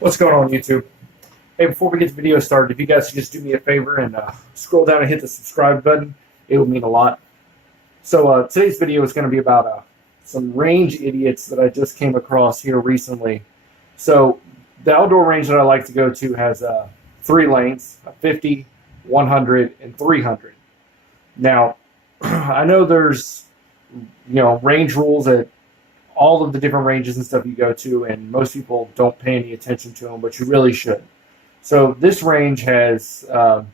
What's going on, YouTube? Hey, before we get the video started, if you guys could just do me a favor and scroll down and hit the subscribe button, it would mean a lot. So today's video is going to be about some range idiots that I just came across here recently. So the outdoor range that I like to go to has three lanes: 50, 100, and 300. Now, I know there's range rules at all of the different ranges and stuff you go to, and most people don't pay any attention to them, but you really should. So this range has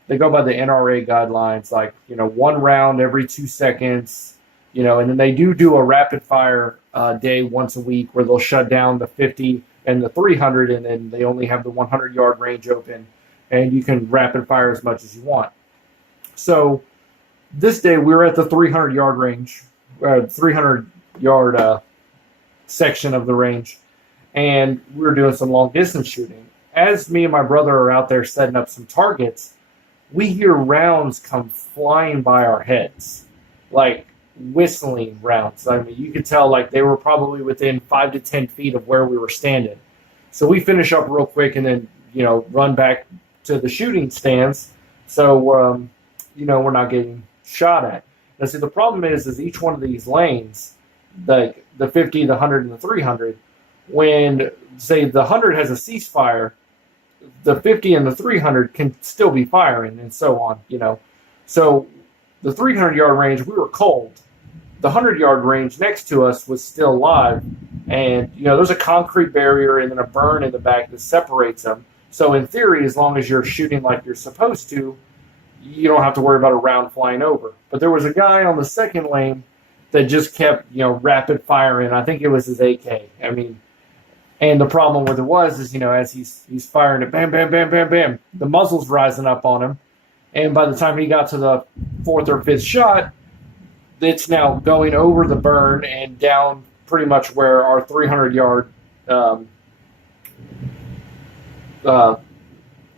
they go by the NRA guidelines, like one round every 2 seconds, and then they do a rapid fire day once a week where they'll shut down the 50 and the 300, and then they only have the 100-yard range open, and you can rapid fire as much as you want. So this day we were at the 300-yard range, 300-yard section of the range, and we were doing some long distance shooting. As me and my brother are out there setting up some targets, we hear rounds come flying by our heads, like whistling rounds. I mean, you could tell like they were probably within 5 to 10 feet of where we were standing. So we finish up real quick and then run back to the shooting stands, so we're not getting shot at. Now, see, the problem is each one of these lanes, like the 50, the 100, and the 300, when, say, the 100 has a ceasefire, the 50 and the 300 can still be firing, and so on, So the 300-yard range, we were cold. The 100-yard range next to us was still live, and, there's a concrete barrier and then a burn in the back that separates them. So in theory, as long as you're shooting like you're supposed to, you don't have to worry about a round flying over. But there was a guy on the second lane that just kept, rapid firing. I think it was his AK. I mean, and the problem with it is, as he's firing it, bam, bam, bam, bam, bam, the muzzle's rising up on him. And by the time he got to the fourth or fifth shot, it's now going over the burn and down pretty much where our 300-yard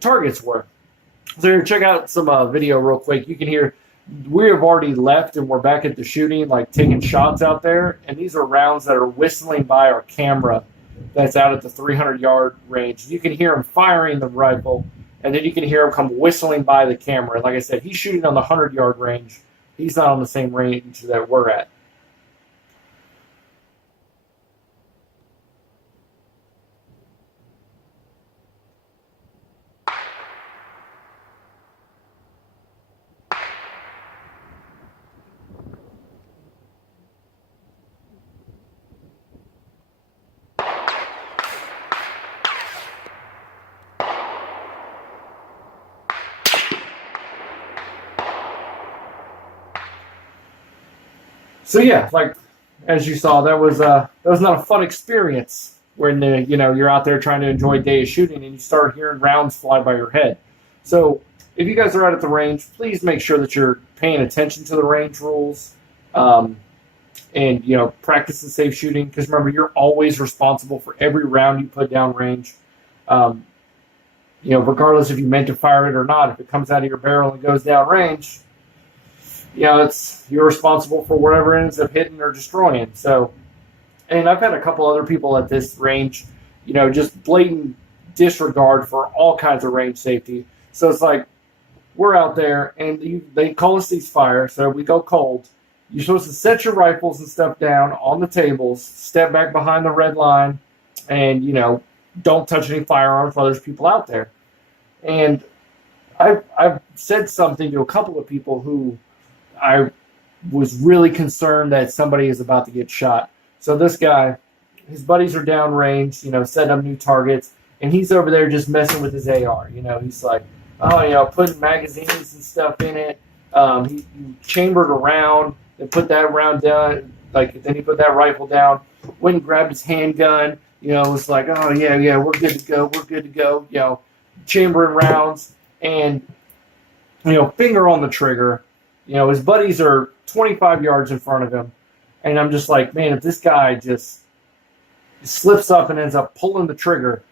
targets were. So here, check out some video real quick. You can hear we have already left and we're back at the shooting, like taking shots out there. And these are rounds that are whistling by our camera that's out at the 300-yard range. You can hear him firing the rifle, and then you can hear him come whistling by the camera. And like I said, he's shooting on the 100-yard range. He's not on the same range that we're at. So yeah, like as you saw, that was not a fun experience when you're out there trying to enjoy a day of shooting and you start hearing rounds fly by your head. So if you guys are out at the range, please make sure that you're paying attention to the range rules, and practicing safe shooting. Because remember, you're always responsible for every round you put down range. Regardless if you meant to fire it or not, if it comes out of your barrel and goes down range, you're responsible for whatever ends up hitting or destroying. So, and I've had a couple other people at this range, just blatant disregard for all kinds of range safety. So it's like, we're out there and they call us ceasefire, so we go cold. You're supposed to set your rifles and stuff down on the tables, step back behind the red line, and, don't touch any firearms while there's people out there. And I've said something to a couple of people who I was really concerned that somebody is about to get shot. So this guy, his buddies are downrange, setting up new targets, and he's over there just messing with his AR. He's like, putting magazines and stuff in it. He chambered around and put that round down. Then he put that rifle down. Went and grabbed his handgun. Was like, oh yeah, we're good to go. Chambering rounds and finger on the trigger. His buddies are 25 yards in front of him. And I'm just like, man, if this guy just slips up and ends up pulling the trigger,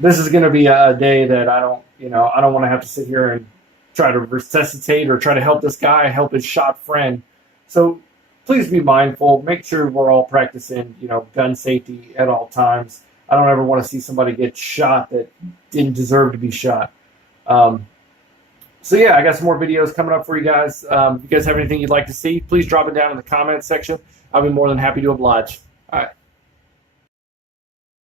this is going to be a day that I don't want to have to sit here and try to resuscitate or try to help this guy help his shot friend. So please be mindful. Make sure we're all practicing, gun safety at all times. I don't ever want to see somebody get shot that didn't deserve to be shot. So yeah, I got some more videos coming up for you guys. If you guys have anything you'd like to see, please drop it down in the comments section. I'll be more than happy to oblige. All right.